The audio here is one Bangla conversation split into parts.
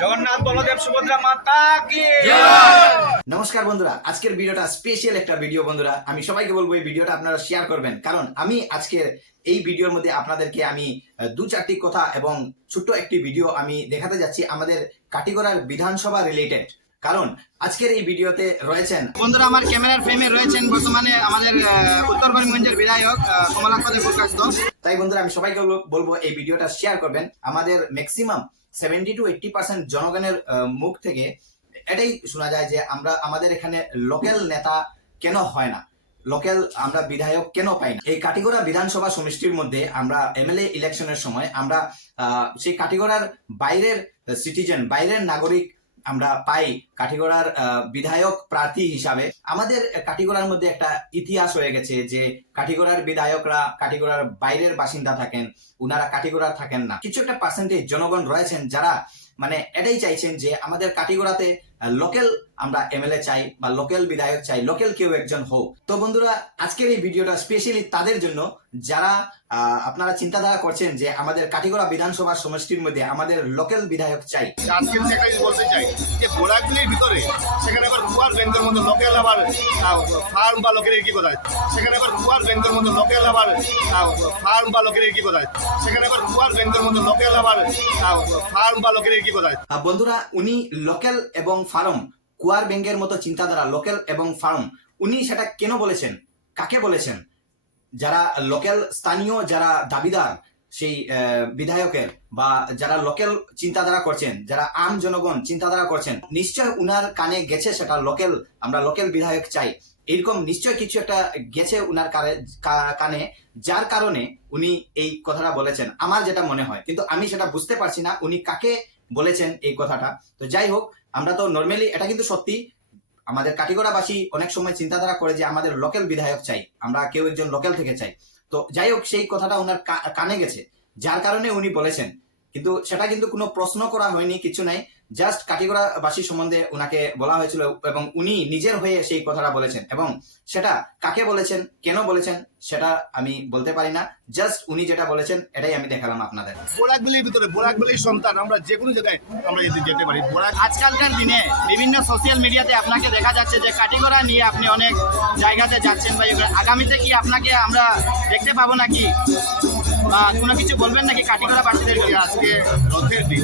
জগন্নাথ বলদেব সুভদ্রা মাতা কি নমস্কার বন্ধুরা, আজকের ভিডিওটা স্পেশাল একটা ভিডিও বন্ধুরা। আমি সবাইকে বলবো এই ভিডিওটা আপনারা শেয়ার করবেন, কারণ আমি আজকের এই ভিডিওর মধ্যে আপনাদেরকে আমি দু চারটি কথা এবং ছোট্ট একটি ভিডিও আমি দেখাতে যাচ্ছি আমাদের কাটিগড়ার বিধানসভা রিলেটেড। কারণ আজকের এই ভিডিওতে রয়েছেন বন্ধুরা, আমার ক্যামেরার ফ্রেমে রয়েছেন বর্তমানে আমাদের উত্তর করিমগঞ্জের বিধায়ক কমলাক্ষ দেবপ্রকাশ দত্ত। তাই বন্ধুরা আমি সবাইকে বলবো এই ভিডিওটা শেয়ার করবেন। আমাদের ম্যাক্সিমাম 70 to 80% জনগণের মুখ থেকে এটাই শোনা যায় যে আমাদের এখানে লোকাল নেতা কেন হয় না, লোকাল আমরা বিধায়ক কেন পাই না। এই কাটিগড়া বিধানসভা সমষ্টির মধ্যে আমরা এমএলএ ইলেকশনের সময় আমরা সেই কাটিগড়ার বাইরের সিটিজেন, বাইরের নাগরিক আমরা পাই কাটিগড়ার বিধায়ক প্রার্থী হিসাবে। আমাদের কাটিগড়ার মধ্যে একটা ইতিহাস হয়ে গেছে যে কাটিগড়ার বিধায়করা কাটিগড়ার বাইরের বাসিন্দা থাকেন, উনারা কাটিগড়ার থাকেন না। কিছু একটা পার্সেন্টেজ জনগণ রয়েছেন যারা মানে এটাই চাইছেন যে আমাদের কাটিগড়াতে লোকাল আমরা এমএলএ চাই বা লোকাল বিধায়ক চাই, লোকাল কেউ একজন হোক। তো বন্ধুরা, আজকের এই ভিডিওটা স্পেশালি তাদের জন্য যারা আপনারা চিন্তাধারা করছেন যে আমাদের কাটিগড়া বিধানসভা সমষ্টির মধ্যে আমাদের লোকাল বিধায়ক চাই। আজকে একটা বলতে চাই যে বোরাকগুলির ভিতরে সেখানে আবার কুয়ার ব্যাংকের মধ্যে লোকাল আবার ফার্ম বা লোকের কি কোথায়, সেখানে আবার কুয়ার ব্যাংকের মধ্যে লোকাল আবার ফার্ম বা লোকের কি কোথায়, সেখানে আবার কুয়ার ব্যাংকের মধ্যে লোকাল আবার ফার্ম বা লোকের কি কোথায়। বন্ধুরা, উনি লোকাল এবং ফার্ম, কুয়ার ব্যাংকের মতো চিন্তাধারা, লোকাল এবং ফার্ম, উনি সেটা কেন বলেছেন, কাকে বলেছেন? যারা লোকাল স্থানীয় যারা দাবিদার সেই বিধায়কের বা যারা লোকাল চিন্তাধারা করছেন, যারা আম জনগণ চিন্তাধারা করছেন, নিশ্চয় উনার কানে গেছে সেটা লোকাল, আমরা লোকাল বিধায়ক চাই, এরকম নিশ্চয় কিছু একটা গেছে উনার কানে, যার কারণে উনি এই কথাটা বলেছেন, আমার যেটা মনে হয়। কিন্তু আমি সেটা বুঝতে পারছি না উনি কাকে বলেছেন এই কথাটা। তো যাই হোক, আমরা তো নর্মালি এটা কিন্তু সত্যি আমাদের কাটিগড়াবাসী অনেক সময় চিন্তাধারা করে যে আমাদের লোকাল বিধায়ক চাই, আমরা কেউ একজন লোকাল থেকে চাই। তো যাই হোক, সেই কথাটা ওনার কানে গেছে, যার কারণে উনি বলেছেন। কিন্তু সেটা কিন্তু কোনো প্রশ্ন করা হয়নি, কিছু নাই, জাস্ট কাটিগড়াবাসী সম্বন্ধে ওনাকে বলা হয়েছিল এবং উনি নিজের হয়ে সেই কথাটা বলেছেন। এবং সেটা কাকে বলেছেন, কেন বলেছেন সেটা আমি বলতে পারি না, জাস্ট উনি যেটা বলেছেন এটাই আমি দেখালাম আপনাদের। বোরাকগুলির ভিতরে বোরাকগুলির সন্তান আমরা যে কোনো জায়গায় আমরা যেতে পারি। আজকালকার দিনে বিভিন্ন সোশ্যাল মিডিয়াতে আপনাকে দেখা যাচ্ছে যে কাটিগড়া নিয়ে আপনি অনেক জায়গাতে যাচ্ছেন, বা আগামীতে কি আপনাকে আমরা দেখতে পাবো নাকি, বা কোনো কিছু বলবেন নাকি কাটিগড়াবাসীদের? আজকে রথের দিন,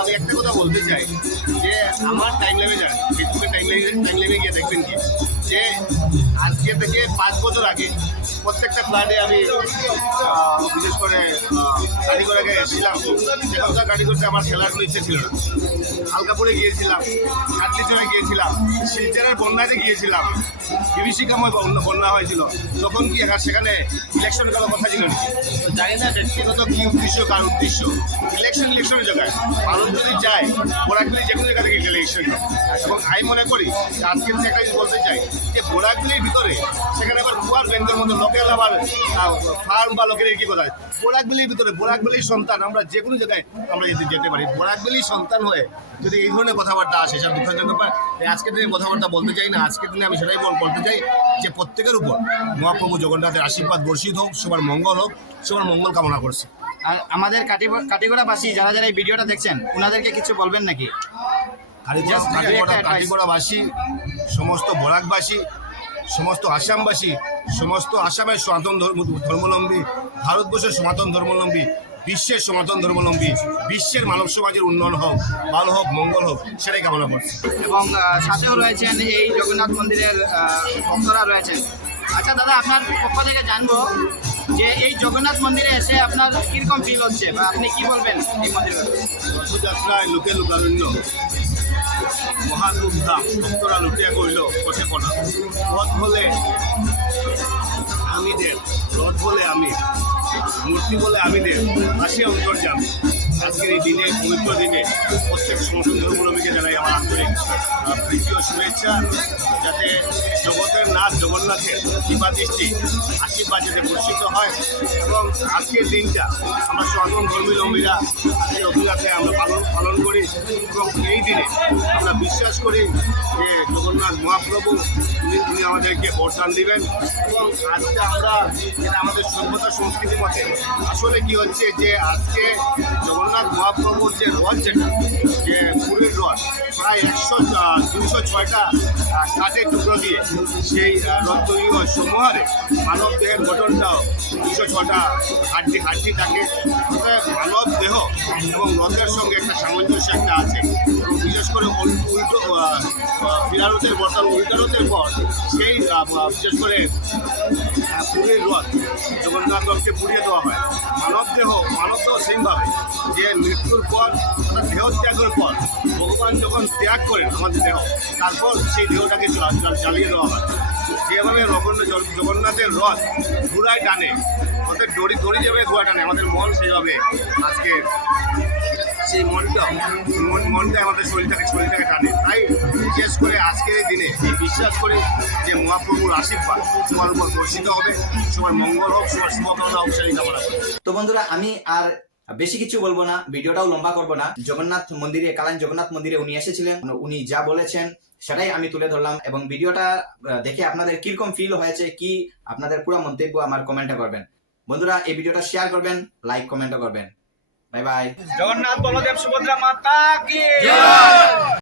আমি একটা কথা বলতে চাই যে আমার টাইম লেগে যায়, ফেসবুকে টাইম লেগে গিয়ে দেখবেন কি যে আজকে থেকে 5 বছর আগে প্রত্যেকটা ফ্ল্যাটে আমি বিশেষ করে কাটিগড়াকে এসেছিলাম। সেখানকার কাটিগড়তে আমার খেলার কোনো ইচ্ছে ছিল না। আলকাপুরে গিয়েছিলাম, কাটলিচরে গিয়েছিলাম, শিলচরের বন্যাতে গিয়েছিলাম, বিভীষিকাময় বন্যা হয়েছিল, তখন কি সেখানে ইলেকশন করার কথা ছিল না। তো জানি না ব্যক্তিগত কি উদ্দেশ্য, কার উদ্দেশ্য। ইলেকশনের জায়গায় ভারত যদি যায়, বোরাকগুলি যে কোনো জায়গা থেকে ইলেকশন হয়। এবং আমি মনে করি যে আজকে একটা জিনিস বলতে চাই যে বোরাকগুলির ভিতরে সেখানে আবার কুয়ার ব্যাংকের মধ্যে লোকাল আবার ফার্ম বা লোকের কি কোথায়। বোরাকগুলির ভিতরে বোরাকগুলির সন্তান আমরা যে কোনো জায়গায় আমরা যেতে পারি। বোরাকগুলির সন্তান হয়ে যদি এই ধরনের কথাবার্তা আসে, সেটা দুঃখজনক ব্যাপার। আজকের দিনে কথাবার্তা বলতে চাই না, আজকের দিনে আমি সেটাই বলতে চাই যে প্রত্যেকের উপর মহাপ্রভু জগন্নাথের আশীর্বাদ বর্ষিত হোক, সবার মঙ্গল হোক, সবার মঙ্গল কামনা করছি। আর আমাদের কাটিগড়াবাসী যারা যারা এই ভিডিওটা দেখছেন ওনাদেরকে কিছু বলবেন নাকি? কাটিগড়াবাসী, সমস্ত বরাকবাসী, সমস্ত আসামবাসী, সমস্ত আসামের সনাতন ধর্মাবলম্বী, ভারতবর্ষের সনাতন ধর্মাবলম্বী, বিশ্বের সনাতন ধর্মাবলম্বী, বিশ্বের মানব সমাজের উন্নয়ন হোক, ভালো হোক, মঙ্গল হোক, সেটাই কামনা করছি। এবং সাথেও রয়েছেন এই জগন্নাথ মন্দিরের ভক্তরা রয়েছেন। আচ্ছা দাদা, আপনার পক্ষ থেকে জানবো যে এই জগন্নাথ মন্দিরে এসে আপনার কিরকম ফিল হচ্ছে, বা আপনি কি বলবেন এই মন্দিরে? রথযাত্রায় লোকে লোকারণ্য, মহাধুমধাম, ভক্তরা লুটিয়া করিল পথে পড়া। রথ বলে আমিদের, রথ বলে আমি, মূর্তি বলে আমিদের, আসিয়া অন্তর্যামী। আজকের এই দিনে, পবিত্র দিনে প্রত্যেক সনাতন ধর্মাবলম্বীকে জানাই আমার আন্তরিক প্রীতি ও শুভেচ্ছা, যাতে জগতের নাথ জগন্নাথের কৃপা দৃষ্টি আশীর্বাদ যাতে বর্ষিত হয়। এবং আজকের দিনটা আমরা সনাতন ধর্মাবলম্বীরা এই রথযাত্রায় আমরা পালন করি। এবং এই দিনে আমরা বিশ্বাস করি যে জগন্নাথ মহাপ্রভু উনি আমাদেরকে বরদান দিবেন। এবং আজকে আমরা আমাদের সভ্যতা সংস্কৃতির মতে আসলে কি হচ্ছে যে আজকে জগন্নাথ মহাপ্রভুর যে রথ, যেটা যে পুরী রথ প্রায় 206টা কাঠের টুকরো দিয়ে সেই রথ তৈরি হয় সমহারে। মানব দেহের গঠনটাও 206টা হাড্ডি থাকে। মানব দেহ এবং রথের সঙ্গে একটা সামঞ্জস্য একটা আছে। এবং বিশেষ করে উল্টো ফিরারতের বর্তমান উল্টা রথের পর সেই বিশেষ করে পুরীর রথ জগন্নাথ রথকে পুড়িয়ে দেওয়া হয়। মানব দেহ সেমভাবে যে মৃত্যুর পর অর্থাৎ দেহ ত্যাগের পর ভগবান যখন ত্যাগ করেন আমাদের দেহ, তারপর সেই দেহটাকে জ্বালিয়ে দেওয়া হয়। যেভাবে জগন্নাথের রথ ঘোড়ায় টানে, ওদের দড়ি যেভাবে ঘোড়া টানে, আমাদের মন সেইভাবে আজকে সেই মনটা আমাদের শরীরটাকে টানে। তাই বিশেষ করে আজকের এই দিনে এই বিশ্বাস করে যে মহাপ্রভুর আশীর্বাদ সবার উপর বর্ষিত হবে, সবার মঙ্গল হোক, সবার শুভকামনা হোক, সেই কামনা করি। তো বন্ধুরা, আমি আর বেশি কিছু বলবো না, ভিডিওটাও লম্বা করবো না। কালাইন জগন্নাথ মন্দিরে উনি এসেছিলেন, উনি যা বলেছেন সেটাই আমি তুলে ধরলাম। এবং ভিডিওটা দেখে আপনাদের কিরকম ফিল হয়েছে, কি আপনাদের পুরো মন্তব্য আমার কমেন্টে করবেন। বন্ধুরা, এই ভিডিওটা শেয়ার করবেন, লাইক কমেন্টও করবেন। Bye bye. জগন্নাথ বলদেব সুভদ্রা মাতা কি